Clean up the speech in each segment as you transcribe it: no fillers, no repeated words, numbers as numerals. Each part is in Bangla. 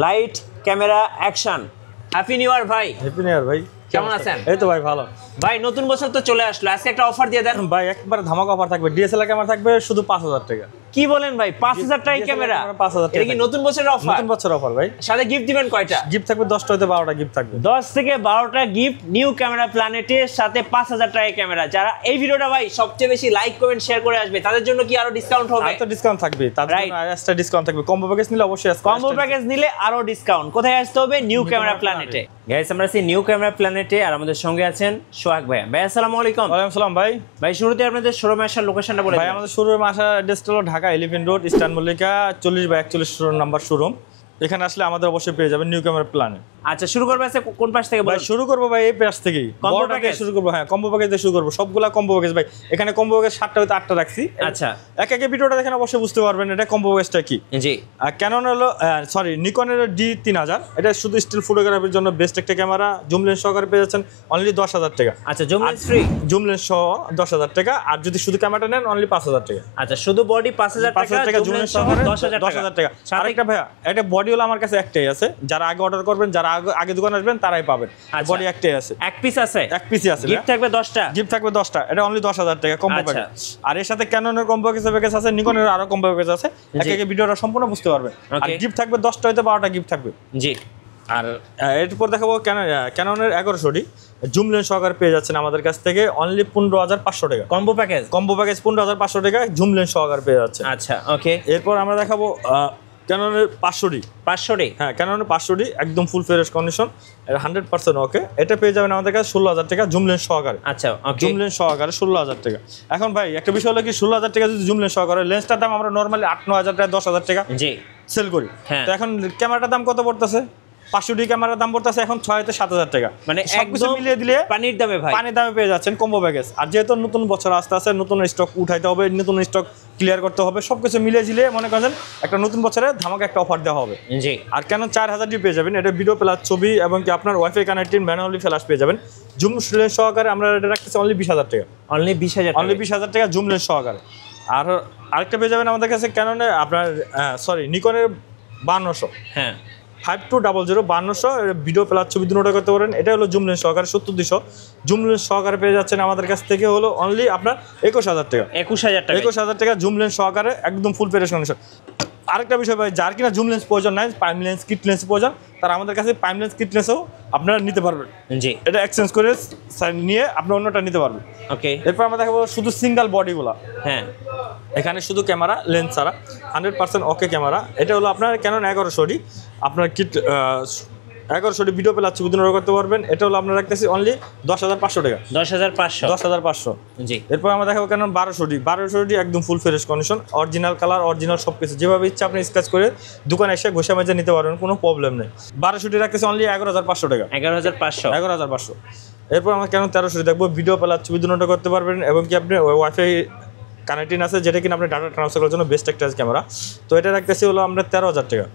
Light camera action. Happy new year ভাই। হ্যাপি নিউ ইয়ার ভাই, কেমন আছেন? এই তো ভাই ভালো। ভাই নতুন বছর তো চলে আসলো, আজকে একটা অফার দিয়ে দেন ভাই একবারে ধামাকা অফার থাকবে, ডিএসএলআর ক্যামেরা থাকবে শুধু 5,000 টাকা। কি বলেন ভাই, 5,000 টাকা ক্যামেরা? 5,000 টাকা। এটা কি নতুন বছরের অফার? নতুন বছর অফার ভাই। সাথে গিফট দিবেন কয়টা? গিফট থাকবে 10টা হতে 12টা গিফট থাকবে। 10 থেকে 12টা গিফট নিউ ক্যামেরা প্ল্যানেটের সাথে 5,000 টাকা ক্যামেরা। যারা এই ভিডিওটা ভাই সবচেয়ে বেশি লাইক কমেন্ট শেয়ার করে আসবে তাদের জন্য কি আরো ডিসকাউন্ট হবে? আর তো ডিসকাউন্ট থাকবে, তার Right. জন্য এক্সট্রা ডিসকাউন্ট থাকবে। কম্বো প্যাকেজ নিলে অবশ্যই কম্বো প্যাকেজ নিলে আরো ডিসকাউন্ট। কোথায় আসতে হবে? New camera প্ল্যানেটে। গাইস আমরা আছি নিউ ক্যামেরা প্ল্যানেটে, আর আমাদের সঙ্গে আছেন সোহাগ ভাই। ভাই আসসালামু আলাইকুম। ওয়ালাইকুম সালাম ভাই। ভাই শুরুতে আপনাদের শোরুমে আসার লোকেশনটা বলে ভাই দিন। আমাদের শোরুমে আসা অ্যাড্রেসটা হলো Dhaka elephant road, eastern Mallika 40/41 number showroom. এখানে আসলে আমাদের অবশ্যই পেয়ে যাবেন নিউ ক্যামেরা প্ল্যানে। আচ্ছা শুরু করবে আছে কোন পাশ থেকে ভাই বলুন? শুরু করবো ভাই এই পেজ থেকেই, Combo বড়টা দিয়ে package? শুরু করবো। হ্যাঁ কম্বো প্যাকেজ দিয়ে শুরু করবো, সবগুলা কম্বো প্যাকেজ ভাই। এখানে কম্বো প্যাকেজ 7টা হতে 8টা রাখছি। আচ্ছা এক একে ভিডিওটা দেখেন অবশ্যই বুঝতে পারবেন এটা কম্বো প্যাকেজটা কি। জি আর ক্যানন হলো নিকনের D3000, এটা শুধু স্টিল ফটোগ্রাফির জন্য বেস্ট একটা ক্যামেরা। জুম লেন্স সহকারে পেয়ে যাচ্ছেন অনলি 10,000 টাকা। আচ্ছা zoom lens free? Zoom lens সহ 10,000 টাকা, আর যদি শুধু ক্যামেরাটা নেন অনলি 5,000 টাকা। আচ্ছা শুধু বডি 5,000 টাকা, জুম লেন্স সহ 10,000 টাকা। আরেকটা ভাইয়া, এটা বডি হলো আমার কাছে একটাই আছে, যারা আগে অর্ডার করবেন, যারা আগে দোকানে আসবেন তারাই পাবেন। আচ্ছা। বডি একটাই আছে, এক পিস আছে? এক পিসই আছে। গিফট থাকবে 10টা? গিফট থাকবে 10টা, এটা অনলি 10,000 টাকা কম্বো আচ্ছা। প্যাকেজ। আর এর সাথে ক্যাননের কম্বো প্যাকেজ আছে, নিকনের আরো কম্বো প্যাকেজ আছে। একে ভিডিওটা সম্পূর্ণ বুঝতে পারবেন। আর Okay. গিফট থাকবে 10টা হতে 12টা গিফট থাকবে। জি আর এরপর দেখাবো ক্যাননের 1100 জুম লেন্স সহকারে পেয়ে যাচ্ছেন আমাদের কাছ থেকে অনলি 15,500 টাকা। Combo package? কম্বো প্যাকেজ 15,500 টাকা জুম লেন্স সহকারে পেয়ে যাচ্ছে। আচ্ছা ওকে। এরপর আমরা দেখাবো ক্যাননের 500D। 500 হ্যাঁ ক্যাননের 500D একদম ফুল ফ্রেশ কন্ডিশন, 100% ওকে। এটা পেয়ে যাবেন আমাদের কাছে 16,000 টাকা জুম লেন্স সহকারে। আচ্ছা ওকে। জুম লেন্স সহকারে 16,000 টাকা। এখন ভাই একটা বিষয় হলো কি, 16,000 টাকা যদি জুম লেন্স সহকারে, লেন্সটার দাম আমরা নর্মালি 8-9,000 টাকা 10,000 টাকা জি সেল করি। হ্যাঁ। তো এখন ক্যামেরাটার দাম কত পড়তেছে? 500D ক্যামেরার দাম পড়তেছে এখন 6,000-7,000 টাকা। মানে সবকিছু একদম মিলিয়ে দিলে পানির দামে ভাই। পানির দামে পেয়ে যাচ্ছেন কম্বো প্যাকেজ। আর যেহেতু নতুন বছর আসতে আসতে নতুন স্টক উঠাইতে হবে, নতুন স্টক ক্লিয়ার করতে হবে, সবকিছু মিলিয়ে ঝিলিয়ে মনে করেন একটা নতুন বছরে ধামাকা একটা অফার দেওয়া হবে। জি আর কেন 4,000D পেয়ে যাবেন, এটা ভিডিও প্লাস ছবি এবং কি আপনার ওয়াইফাই কানেক্টেড ম্যানুয়ালি ফ্ল্যাশ পেয়ে যাবেন। জুম লেন্স সহকারে আমরা এটা রাখতেছি অনলি 20,000 টাকা। অনলি 20,000 অনলি 20,000 টাকা জুম লেন্স সহকারে। আর আরেকটা পেয়ে যাবেন আমাদের কাছে ক্যাননে আপনার নিকনের 5200, হ্যাঁ 5200 5200 ভিডিও প্লাস ছবি দুটোটা করতে পারেন। এটা হলো জুম লেন্স সহকারে 70-200 জুম লেন্স সহকারে পেয়ে যাচ্ছেন আমাদের কাছ থেকে হলো অনলি আপনার 21,000 টাকা। 21,000 টাকা? 21,000 টাকা জুম লেন্স সহকারে একদম ফুল ফ্রেশ কন্ডিশন। আরেকটা বিষয় ভাই, যার কিনা জুম লেন্স প্রয়োজন নাই, পাইম লেন্স কিট লেন্স প্রয়োজন, তারা আমাদের কাছে পাইম লেন্স কিট লেন্সও আপনারা নিতে পারবেন। জি এটা এক্সচেঞ্জ করে নিয়ে আপনি অন্যটা নিতে পারবেন। ওকে এরপর আমরা দেখাবো শুধু সিঙ্গেল বডিগুলা। হ্যাঁ এখানে শুধু ক্যামেরা লেন্স ছাড়া 100% ওকে ক্যামেরা। এটা হলো আপনার ক্যানন 1100D, আপনার কিট 1100D ভিডিও প্লাস ছবি দুটো করতে পারবেন। এটা হলো আপনার রাখতেছি অনলি 10,500 টাকা। 10,500? 10,500। জি এরপর আমরা দেখাবো ক্যানন 1200D একদম full fresh condition, original colour, original সব কিছু যেভাবে ইচ্ছা আপনি স্কেচ করে দোকানে এসে ঘষে মেজে নিতে পারবেন, কোনো প্রবলেম নেই। 1200D রাখতেছি অনলি 11,500 টাকা। 11,500? 11,500। এরপর আমরা ক্যানন 1300D দেখবো, ভিডিও প্লাস ছবি দুটো করতে পারবেন এবং কি আপনি ওয়াইফাই কানেক্টিং আছে, যেটা কিনা আপনি ডাটা ট্রান্সফার করার জন্য বেস্ট একটা ক্যামেরা। তো এটা রাখতেছি হলো আমরা 13,000 টাকা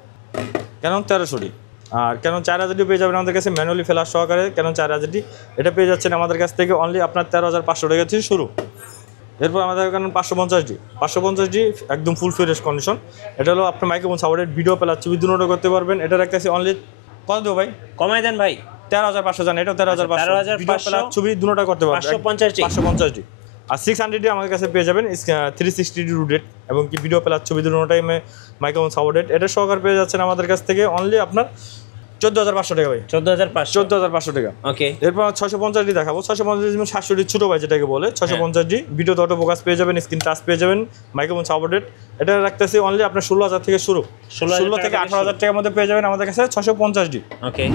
ক্যানন 1300D। আর ক্যানন 4,000D পেয়ে যাবেন আমাদের কাছে ম্যানুয়ালি ফ্ল্যাশ সহকারে। ক্যানন 4,000D এটা পেয়ে যাচ্ছেন আমাদের কাছ থেকে অনলি আপনার 13,500 টাকা থেকে শুরু। এরপর আমাদের ক্যানন 550D একদম ফুল ফ্রেশ কন্ডিশন। এটা হলো আপনার মাইক্রোফোন সাপোর্টেড, ভিডিও প্লাস ছবি দুটো করতে পারবেন। এটা রাখতেছি অনলি কত দেবো ভাই? কমাই দেন ভাই। 13,500 জান, এটাও 13,500 ভিডিও প্লাস ছবি দুটো করতে পারবেন। 550D। আর 600D আমাদের কাছে পেয়ে যাবেন 360D রুটেড এবং কি ভিডিও প্লাস ছবি দুটো টাইমে মাইক্রোফোন সাপোর্টেড। এটা সহকার পেয়ে যাচ্ছেন আমাদের কাছ থেকে অনলি আপনার 14,500 টাকা ভাই। 14,500? 14,500 টাকা। ওকে এরপর 650D দেখাবো। 650D 700D ছোটো ভাই যেটাকে বলে 650D ভিডিও অটো ফোকাস পেয়ে যাবেন, স্ক্রিন টাচ পেয়ে যাবেন, মাইক্রোফোন সাপোর্টেড। এটা রাখতেছি অনলি আপনার 16,000 থেকে শুরু। 16 থেকে 18,000 টাকার মধ্যে পেয়ে যাবেন আমাদের কাছে 650D। ওকে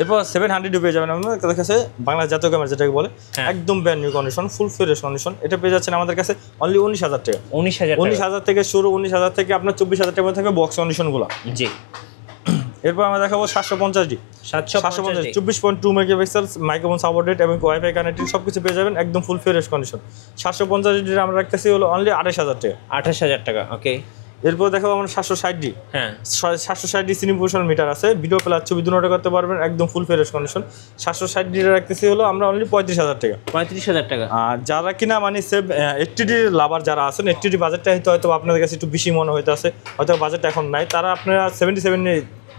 এরপর 700D পেয়ে যাবেন আমাদের কাছে, বাংলা জাতীয় ক্যামেরা যেটাকে বলে, হ্যাঁ। একদম ব্র্যান্ড নিউ কন্ডিশন, ফুল ফ্রেশ কন্ডিশন। এটা পেয়ে যাচ্ছেন আমাদের কাছে অনলি 19,000 টাকা। 19,000? 19,000 থেকে শুরু, 19,000 থেকে আপনার 24,000 টাকার মধ্যে থাকবে বক্স কন্ডিশনগুলো। জি এরপর আমরা দেখাবো 750D 750? 24.2 মেগাপিক্সেল মাইক্রোফোন সাপোর্টেড এবং ওয়াইফাই কানেক্টেড সব কিছু পেয়ে যাবেন একদম ফুল ফ্রেশ কন্ডিশন। 750D আমরা রাখতেছি হলো অনলি 28,000 টাকা। 28,000 টাকা ওকে। এরপর দেখাবো আমরা 760D। হ্যাঁ 760D সিনি পোজিশন মিটার আছে, ভিডিও প্লাস ছবি দুটো করতে পারবেন একদম ফুল ফ্রেশ কন্ডিশন। 760D রাখতেছি হলো আমরা অনলি 35,000 টাকা। 35,000 টাকা? আর যারা কিনা মানে সেভ 80D লাভার যারা আছেন, 80D বাজেটটা হয়তো আপনাদের কাছে একটু বেশি মনে হইতে আছে, হয়তো বাজেট এখন নাই, তারা আপনারা 77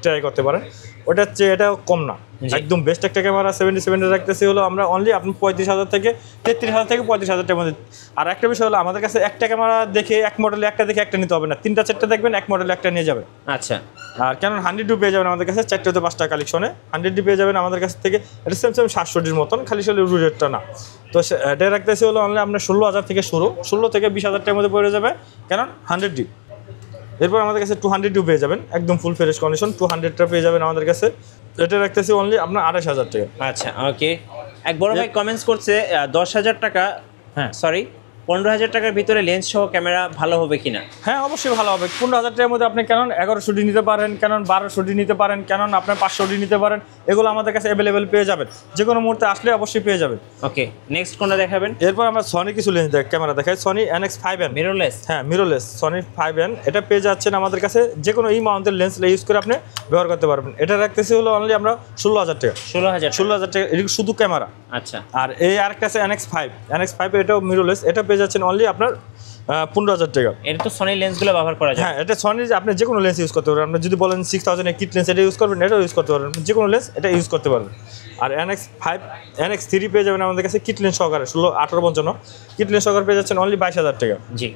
ট্রাই করতে পারেন। ওটা হচ্ছে এটা কম না, একদম বেস্ট একটা ক্যামেরা 77 রাখতেছি হলো আমরা অনলি আপনি 35,000 থেকে 33,000 থেকে 35,000 টাকার মধ্যে। আর একটা বিষয় হলো আমাদের কাছে একটা ক্যামেরা দেখে এক মডেলে একটা দেখে একটা নিতে হবে না, 3টা 4টা দেখবেন এক মডেলে একটা নিয়ে যাবেন। আচ্ছা, আর Canon 100D পেয়ে যাবেন আমাদের কাছে 4টা থেকে 5টা কালেকশনে 100D পেয়ে যাবেন আমাদের কাছ থেকে। এটা সেম 700Dর মতন, খালি রেটটা না। তো এটা রাখতেছি হলো অনলি আপনার 16,000 থেকে শুরু, 16 থেকে 20,000 টাকার মধ্যে পড়ে যাবে Canon 100D। এরপর আমাদের কাছে 200D পেয়ে যাবেন একদম ফুল ফ্রেশ কন্ডিশন, 200টা পেয়ে যাবেন আমাদের কাছে। এটা রাখতেছি অনলি আপনার 28,000 টাকা। আচ্ছা ওকে। এক বড় ভাই কমেন্টস করছে 10,000 টাকা, হ্যাঁ সরি 15,000 টাকার ভিতরে লেন্স সহ ক্যামেরা ভালো হবে কিনা? হ্যাঁ অবশ্যই ভালো হবে। 15,000 টাকার মধ্যে আপনি Canon 1100D নিতে পারেন, Canon 1200D নিতে পারেন, Canon আপনার 500D নিতে পারেন। এগুলো আমাদের কাছে অ্যাভেলেবেল পেয়ে যাবেন, যে কোনো মুহূর্তে আসলে অবশ্যই পেয়ে যাবেন। ওকে, নেক্সট কোনটা দেখাবেন? এরপর আমরা সনি কিছু লেন্স ক্যামেরা দেখাই। Sony NX5N, mirrorless. হ্যাঁ মিররলেস সনি 5N, এটা পেয়ে যাচ্ছেন আমাদের কাছে। যে কোনো এই মাউন্টের লেন্স ইউজ করে আপনি ব্যবহার করতে পারবেন। এটা রাখতেছি হলো অনলি আমরা 16,000 টাকা। 16,000 টাকা, এটা শুধু ক্যামেরা। আচ্ছা, আর এই আরেকটা আছে NX5, এটাও মিররলেস, এটা পেয়ে যাচ্ছেন অনলি আপনার 15,000 টাকা। এটা তো সনি লেন্সগুলো ব্যবহার করা যায়। হ্যাঁ এটা সনির আপনি যে কোনো লেন্স ইউজ করতে পারবেন। আপনি যদি বলেন 6000 এর কিট লেন্স এটা ইউজ করবেন, এটাও ইউজ করতে পারবেন, যে কোনো লেন্স এটা ইউজ করতে পারবেন। আর NX3 পেয়ে যাবেন আমাদের কাছে কিট লেন্স সহকারে 1855 কিট লেন্স সহকারে পেয়ে যাচ্ছেন অনলি 22,000 টাকা। জি।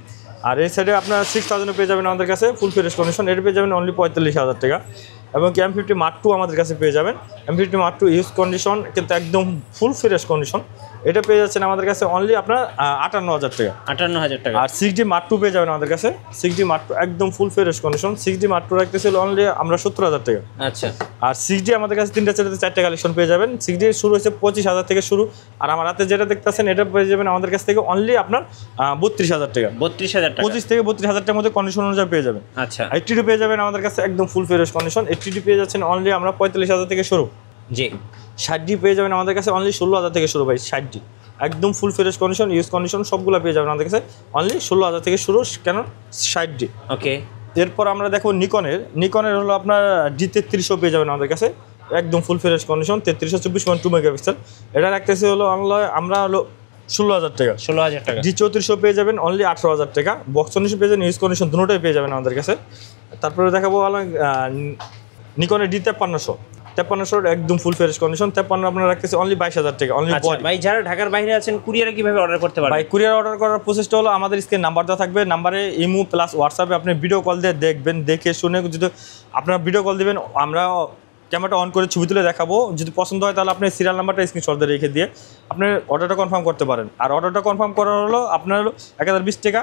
আর এই সাইডে আপনার 6000 পেয়ে যাবেন আমাদের কাছে ফুল ফ্রেশ কন্ডিশন, এটা পেয়ে যাবেন অনলি 45,000 টাকা। এবং কি M50 Mark II আমাদের কাছে পেয়ে যাবেন। M50 Mark II use condition কিন্তু একদম ফুল ফ্রেশ কন্ডিশন, এটা পেয়ে যাচ্ছেন আমাদের কাছে অনলি আপনার 58,000 টাকা। 58,000 টাকা। আর 6D Mark II পেয়ে যাবেন আমাদের কাছে। 6D Mark II একদম full fresh condition, 6D Mark II রাখতেছিল অনলি আমরা 70,000 টাকা। আচ্ছা। আর 6D আমাদের কাছে 3টা 4টা কালেকশন পেয়ে যাবেন। 6D শুরু হয়েছে 25,000 থেকে শুরু। আর আমার হাতে যেটা দেখতেছেন এটা পেয়ে যাবেন আমাদের কাছ থেকে অনলি আপনার 32,000 টাকা। 32,000 টাকা। 25 থেকে 32,000 টাকার মধ্যে কন্ডিশন অনুযায়ী পেয়ে যাবেন। আচ্ছা। 80D পেয়ে যাবেন আমাদের কাছে একদম ফুল ফ্রেশ কন্ডিশন। 80D পেয়ে যাচ্ছেন অনলি আমরা 45,000 থেকে শুরু। জি। 60D পেয়ে যাবেন আমাদের কাছে অনলি 16,000 থেকে শুরু ভাই। 60D একদম full fresh condition, use condition সবগুলো পেয়ে যাবেন আমাদের কাছে অনলি 16,000 থেকে শুরু Canon 60D। ওকে। এরপর আমরা দেখো নিকনের হলো আপনার D3300 পেয়ে যাবেন আমাদের কাছে একদম ফুল ফ্রেশ কন্ডিশন, 3324.2 মেগাপিক্সেল। এটা রাখতেছি হলো আমরা হলো 16,000 টাকা। 16,000 টাকা। D3400 পেয়ে যাবেন অনলি 18,000 টাকা। বক্স কন্ডিশন পেয়ে যাবেন, ইউজ কন্ডিশন দুটোটাই পেয়ে যাবেন আমাদের কাছে। তারপরে দেখাবো নিকনের D5300 একদম ফুল ফ্রেশ কন্ডিশন। 53 আপনারা রাখতেছি অনলি 22,000 টাকা অনলি আচ্ছা বডি। ভাই, যারা ঢাকার বাইরে আছেন কুরিয়ারে কিভাবে অর্ডার করতে পারবেন? ভাই কুরিয়ার অর্ডার করার প্রসেসটা হলো আমাদের স্ক্রিনে নাম্বার দেওয়া থাকবে, নাম্বারে ইমো প্লাস হোয়াটসঅ্যাপে আপনি ভিডিও কল দিয়ে দেখবেন, দেখে শুনে যদি আপনার ভিডিও কল দিবেন আমরা ক্যামেরাটা অন করে ছবি তুলে দেখাবো। যদি পছন্দ হয় তাহলে আপনি সিরিয়াল নাম্বারটা স্ক্রিনশট দিয়ে রেখে দিয়ে আপনি অর্ডারটা কনফার্ম করতে পারেন। আর অর্ডারটা কনফার্ম করার হলো আপনার হলো 1020 টাকা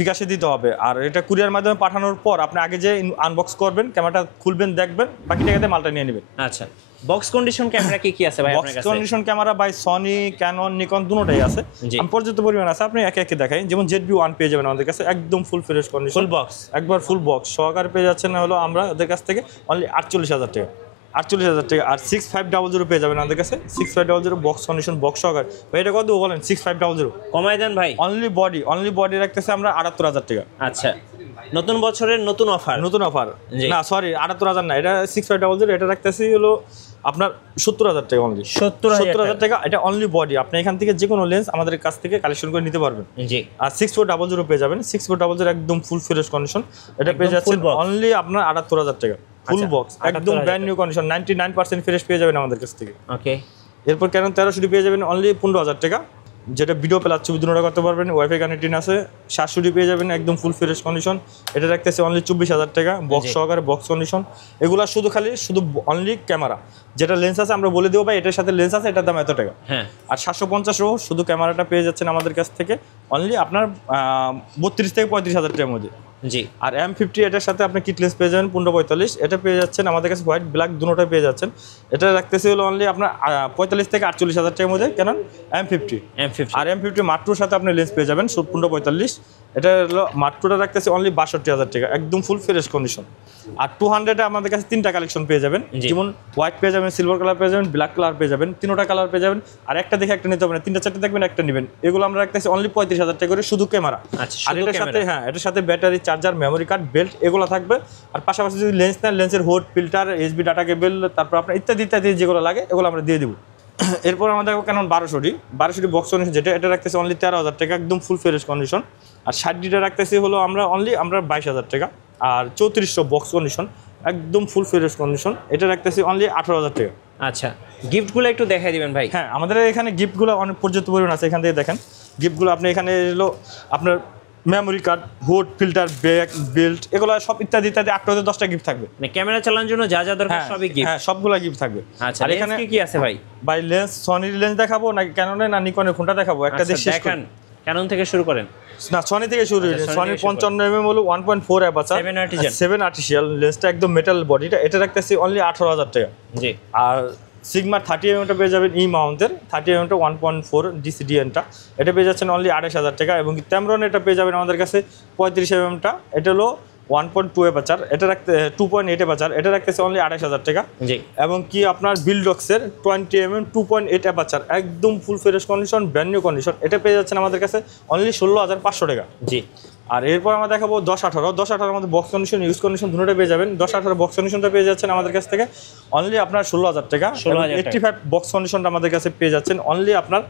বিকাশে দিতে হবে। আর এটা কুরিয়ার মাধ্যমে পাঠানোর পর আপনি আগে যে আনবক্স করবেন, ক্যামেরাটা খুলবেন, দেখবেন, বাকি টাকাতে মালটা নিয়ে নেবেন। আচ্ছা, বক্স কন্ডিশন ক্যামেরা কি আছে ভাই আপনার বক্স কাছে? Condition camera by Sony, Canon, Nikon দুটোটাই আছে। আমি পর্যাপ্ত পরিমাণ আছে, আপনি একে একে দেখাই। যেমন ZV-1 পেয়ে যাবেন আমাদের কাছে একদম full fresh condition, full box, একবার ফুল বক্স সহকারে পেয়ে যাচ্ছেন হলো আমরা ওদের কাছ থেকে অনলি 48,000 টাকা। 48,000 টাকা। আর 6500 পেয়ে যাবেন আমাদের কাছে 6500 বক্স কন্ডিশন বক্স সহকারে। ভাই এটা কত বলেন? 6500 কমাই দেন ভাই। অনলি বডি রাখতেছে আমরা 78,000 টাকা। আচ্ছা, নতুন বছরের নতুন অফার। না সরি 78,000 না, এটা 6500, এটা রাখতেছি হলো আপনার 70,000 টাকা অনলি। 70,000 টাকা এটা অনলি বডি। আপনি এখান থেকে যে কোনো লেন্স আমাদের কাছ থেকে কালেকশন করে নিতে পারবেন। জি। আর 6400 পেয়ে যাবেন। 6400 একদম ফুল ফ্রেশ কন্ডিশন, এটা পেয়ে যাচ্ছেন অনলি আপনার 78,000 টাকা ফুল বক্স একদম ব্র্যান্ড নিউ কন্ডিশন, 99% ফ্রেশ পেয়ে যাবেন আমাদের কাছ থেকে। ওকে। এরপর Canon 1300 পেয়ে যাবেন অনলি 15,000 টাকা, যেটা ভিডিও প্লাস ছবি দুটোটা করতে পারবেন, ওয়াইফাই কানেক্টিং আছে। 700 পেয়ে যাবেন একদম ফুল ফ্রেশ কন্ডিশন, এটা রাখতেছে অনলি 24,000 টাকা বক্স সহকারে বক্স কন্ডিশন। এগুলা শুধু অনলি ক্যামেরা, যেটা লেন্স আছে আমরা বলে দেবো ভাই এটার সাথে লেন্স আছে, এটার দাম এত টাকা। হ্যাঁ। আর 750 শুধু ক্যামেরাটা পেয়ে যাচ্ছেন আমাদের কাছ থেকে অনলি আপনার 32 থেকে 35,000 টাকার মধ্যে। জি। আর M50 এটার সাথে আপনি কিট লেন্স পেয়ে যাবেন 15-45, এটা পেয়ে যাচ্ছেন আমাদের কাছে হোয়াইট ব্ল্যাক দুটোটাই পেয়ে যাচ্ছেন। এটা রাখতেছে হলো অনলি আপনার 45 থেকে 48,000 টাকার মধ্যে Canon M50। আর M50 Mark II সাথে আপনি লেন্স পেয়ে যাবেন 15-45, এটা হলো Mark II রাখতেছে অনলি 62,000 টাকা একদম ফুল ফ্রেশ কন্ডিশন। আর 200 আমাদের কাছে 3টা কালেকশন পেয়ে যাবেন, যেমন হোয়াইট পেয়ে যাবেন, সিলভার কালার পেয়ে যাবেন, ব্ল্যাক কালার পেয়ে যাবেন, তিনটা কালার পেয়ে যাবেন। আর একটা দেখে একটা নিতে হবে না, 3টা 4টা দেখবেন একটা নেবেন। এগুলো আমরা রাখতেছি অনলি 35,000 টাকা করে শুধু ক্যামেরা। আর এটার সাথে এটার সাথে battery, charger, memory card, belt এগুলো থাকবে। আর পাশাপাশি যদি লেন্স নেন, লেন্সের হোড, ফিল্টার, USB ডাটা কেবল, তারপর আপনার ইত্যাদি যেগুলো লাগে এগুলো আমরা দিয়ে দেবো। এরপর আমাদের Canon 1200 বক্স কন্ডিশন, যেটা এটা রাখতেছি অনলি 13,000 টাকা একদম ফুল ফ্রেশ কন্ডিশন। আর 60D রাখতেছি হলো আমরা 22,000 টাকা। আর 3400 বক্স কন্ডিশন, একদম ফুল ফ্রেশ কন্ডিশন, এটা রাখতেছি অনলি 18,000 টাকা। আচ্ছা, গিফটগুলো একটু দেখাই দিবেন ভাই। হ্যাঁ, আমাদের এখানে গিফটগুলো অনেক পর্যাপ্ত পরিমাণ আছে, এখান থেকে দেখেন গিফটগুলো আপনি এখানে এলো আপনার memory card, hood, filter, bag, belt, এগুলো সব ইত্যাদি ইত্যাদি 8 10টা গিফট থাকবে। মানে ক্যামেরা চালানোর জন্য যা যা দরকার হ্যাঁ সবই গিফট। হ্যাঁ, সবগুলা গিফট থাকবে। আচ্ছা, আর এখানে কি আছে ভাই? বাই লেন্স, সনির লেন্স দেখাবো না ক্যাননের না নিকনের, কোনটা দেখাবো? একটা দিয়ে শেষ দেখান, করি। ক্যানন থেকে শুরু করেন। না, সনি থেকে শুরু হয়েছে। Sony সনির থেকে শুরু 55 হলো 1.4 অ্যাপারচার, 7 আর্টিফিশিয়াল লেন্সটা একদম মেটাল বডিটা, এটা রাখতেছি অনলি 18,000 টাকা। জি। আর সিগমা 30mm পেয়ে যাবেন ই মাউন্টের, 30mm 1.4 ডিসিডিএনটা, এটা পেয়ে যাচ্ছেন অনলি 28,000 টাকা। এবং ট্যামরন এটা পেয়ে যাবেন আমাদের কাছে 35mm, এটা হলো 1.2 অ্যাপারচার, এটা রাখতে 2.8 অ্যাপারচার, এটা রাখতেছে অনলি 28,000 টাকা। জি। এবং কি আপনার বিলডক্সের 20mm 2.8 অ্যাপারচার, একদম full fresh condition, brand new condition, এটা পেয়ে যাচ্ছেন আমাদের কাছে অনলি 16,500 টাকা। জি। আর এরপর আমরা দেখাবো 10-18 আমাদের বক্স কন্ডিশন, ইউজ কন্ডিশন দুটোটা পেয়ে যাবেন। 10-18 বক্স কন্ডিশনটা পেয়ে যাচ্ছেন আমাদের কাছ থেকে অনলি আপনার 16,000 টাকা। 85 বক্স কন্ডিশনটা আমাদের কাছে পেয়ে যাচ্ছেন অনলি আপনার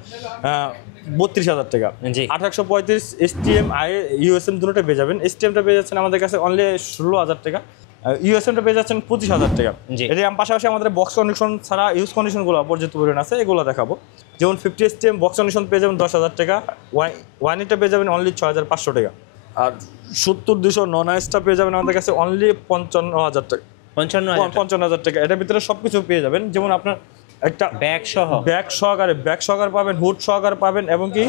32,000 টাকা। জি। 835 STM ইউএসএম দুটোটা পেয়ে যাবেন। STMটা পেয়ে যাচ্ছেন আমাদের কাছে অনলি 16,000 টাকা, ইউএসএমটা পেয়ে যাচ্ছেন 25,000 টাকা। এর পাশাপাশি আমাদের বক্স কন্ডিশন ছাড়া ইউজ কন্ডিশনগুলো পর্যাপ্ত পরিমাণ আছে, এগুলো দেখাবো। যেমন 50 STM বক্স কন্ডিশন পেয়ে যাবেন 10,000 টাকা, ওয়াইনিটা পেয়ে যাবেন অনলি 6,500 টাকা। আর 70-200 নন আইসটা পেয়ে যাবেন আমাদের কাছে অনলি 55,000 টাকা। 55,000 টাকা, এটার ভিতরে সব কিছু পেয়ে যাবেন। যেমন আপনার একটা ব্যাগ সহকারে পাবেন, হুড সহকারে পাবেন, এবং কি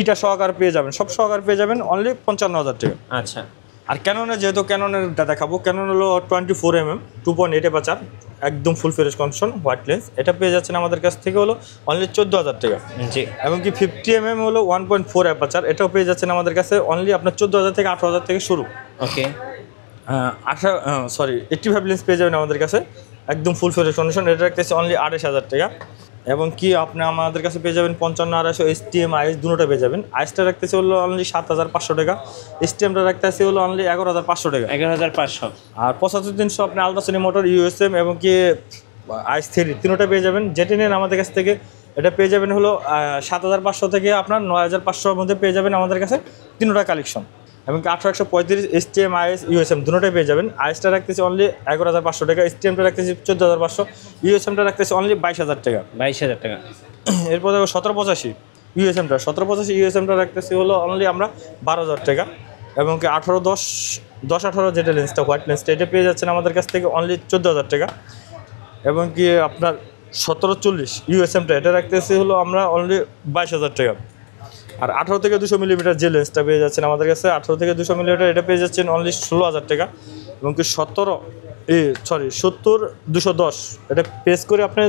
ইটা সহকারে পেয়ে যাবেন, সব সহকারে পেয়ে যাবেন অনলি 55,000 টাকা। আচ্ছা। আর ক্যাননের, যেহেতু ক্যাননেরটা দেখাবো, ক্যানন হলো 24mm 2.8 অ্যাপারচার, একদম full fresh condition, white lens, এটা পেয়ে যাচ্ছেন আমাদের কাছ থেকে হলো অনলি 14,000 টাকা। জি। এবং কি 50mm হলো 1.4 অ্যাপারচার, এটাও পেয়ে যাচ্ছেন আমাদের কাছে অনলি আপনার 14,000 থেকে 18,000 থেকে শুরু। ওকে। 85 লেন্স পেয়ে যাবেন আমাদের কাছে, একদম ফুল ফ্রেশ কন্ডিশন, এটা রাখতেছে অনলি 28,000 টাকা। এবং কি আপনি আমাদের কাছে পেয়ে যাবেন 55-250 STM আইএস দুটোটা পেয়ে যাবেন। আইএসটা রাখতেছে হলো অনলি 7,500 টাকা, STMটা রাখতেছে হলো অনলি 11,500 টাকা। 11,500। আর 75-300 আপনি আলট্রাসোনি মোটর, ইউএসএম এবং কি আইএস 3 তিনোটা পেয়ে যাবেন। যেটি নেন আমাদের কাছ থেকে এটা পেয়ে যাবেন হলো 7,500 থেকে আপনার 9,500-র মধ্যে পেয়ে যাবেন আমাদের কাছে তিনোটা কালেকশন। এবং 1835 STM আইএস ইউএসএম দুটোটাই পেয়ে যাবেন। আইএসটা রাখতেছি অনলি 11,500 টাকা, STMটা রাখতেছি 14,500, ইউএসএমটা রাখতেছি অনলি 22,000 টাকা। 22,000 টাকা। এরপর দেখো 1785 ইউএসএমটা, 1785 ইউএসএমটা রাখতেছি হলো অনলি আমরা 12,000 টাকা। এবং কি 10-18 যেটা লেন্সটা, হোয়াইট লেন্সটা, এটা পেয়ে যাচ্ছেন আমাদের কাছ থেকে অনলি 14,000 টাকা। এবং কি আপনার 1740 ইউএসএমটা, এটা রাখতেছি হলো আমরা অনলি 22,000 টাকা। আর 18 থেকে 200 মিলিমিটার যে লেন্সটা পেয়ে যাচ্ছেন আমাদের কাছে, 18 থেকে 200 মিলিমিটার, এটা পেয়ে যাচ্ছেন অনলি 16,000 টাকা। এবং কি 70-210 এটা পেস করে আপনি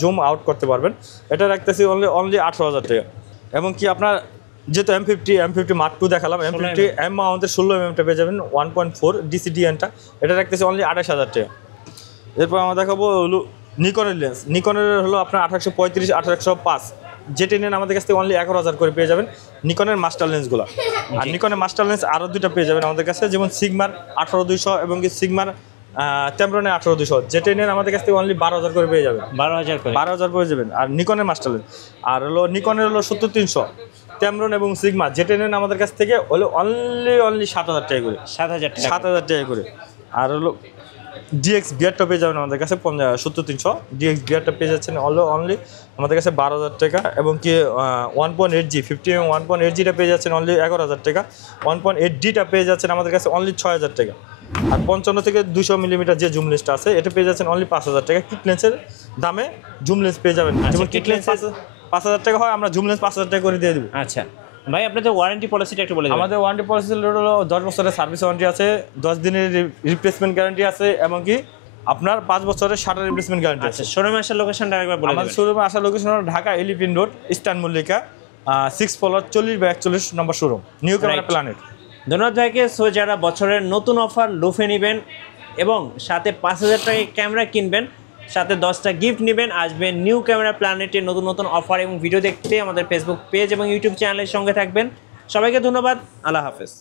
জুম আউট করতে পারবেন, এটা রাখতেছি অনলি 18,000 টাকা। এবং কি আপনার যেহেতু M50 Mark II দেখালাম, M50 আমাদের 16mm পেয়ে যাবেন 1.4 ডিসিডিএনটা, এটা রাখতেছি অনলি 28,000 টাকা। এরপর আমরা দেখাবো হলো নিকনের লেন্স, নিকনের হলো আপনার 1835 1805, যেটি নেন আমাদের কাছ থেকে অনলি 11,000 করে পেয়ে যাবেন নিকনের মাস্টার লেন্সগুলো। আর নিকনের মাস্টার লেন্স আরও দুটো পেয়ে যাবেন আমাদের কাছে, যেমন সিগমার 18-200 এবং কি সিগমার ট্যামরনের 18-200, যেটি নেন আমাদের কাছ থেকে অনলি 12,000 করে পেয়ে যাবেন। 12,000 পেয়ে যাবেন। আর নিকনের মাস্টার লেন্স আর হলো নিকনের হলো 70-300 ট্যামরন এবং সিগমা, যেটি নেন আমাদের কাছ থেকে হলো অনলি 7,000 টাকা করে। 7,000 টাকা করে। আর হলো ডিএক্স বিয়ারটা পেয়ে যাবেন আমাদের কাছে 70-300, ডিএক্স বিয়ারটা পেয়ে যাচ্ছেন অনলি আমাদের কাছে 12,000 টাকা। এবং কি 1.8G 50mm 1.8Gটা পেয়ে যাচ্ছেন অনলি 11,000 টাকা, 1.8Dটা পেয়ে যাচ্ছেন আমাদের কাছে অনলি 6,000 টাকা। আর 55 থেকে 200 মিলিমিটার যে জুম লেন্সটা আছে, এটা পেয়ে যাচ্ছেন অনলি 5,000 টাকা। কিট লেন্সের দামে জুম লেন্স পেয়ে যাবেন, যেমন কিট লেন্স 5,000 টাকা হয়, আমরা জুম লেন্স 5,000 টাকা করে দিয়ে দেবো। আচ্ছা ভাই, আপনাদের ওয়ারেন্টি পলিসিটা একটু বলে দিন। আমাদের ওয়ারেন্টি পলিসি হলো 10 বছরের সার্ভিস ওয়ারেন্টি আছে, 10 দিনের রিপ্লেসমেন্ট গ্যারান্টি আছে, এবং কি আপনার 5 বছরের শাটার রিপ্লেসমেন্ট গ্যারান্টি আছে। শোরুমে আসার লোকেশনটা আরেকবার বলে দিন। আমাদের শোরুমে আসার লোকেশন হলো Dhaka elephant road, eastern Mallika, 6 floor 40/41 নম্বর শোরুম, নিউ ক্যামেরা প্ল্যানেট। ধন্যবাদ ভাইকে। সো যারা বছরের নতুন অফার লুফে নেবেন এবং সাথে 5,000 টাকায় ক্যামেরা কিনবেন, সাথে 10টা গিফট নেবেন, আসবেন নিউ ক্যামেরা প্ল্যানেটের নতুন নতুন অফার এবং ভিডিও দেখতে আমাদের ফেসবুক পেজ এবং ইউটিউব চ্যানেলের সঙ্গে থাকবেন। সবাইকে ধন্যবাদ। আল্লাহ হাফেজ।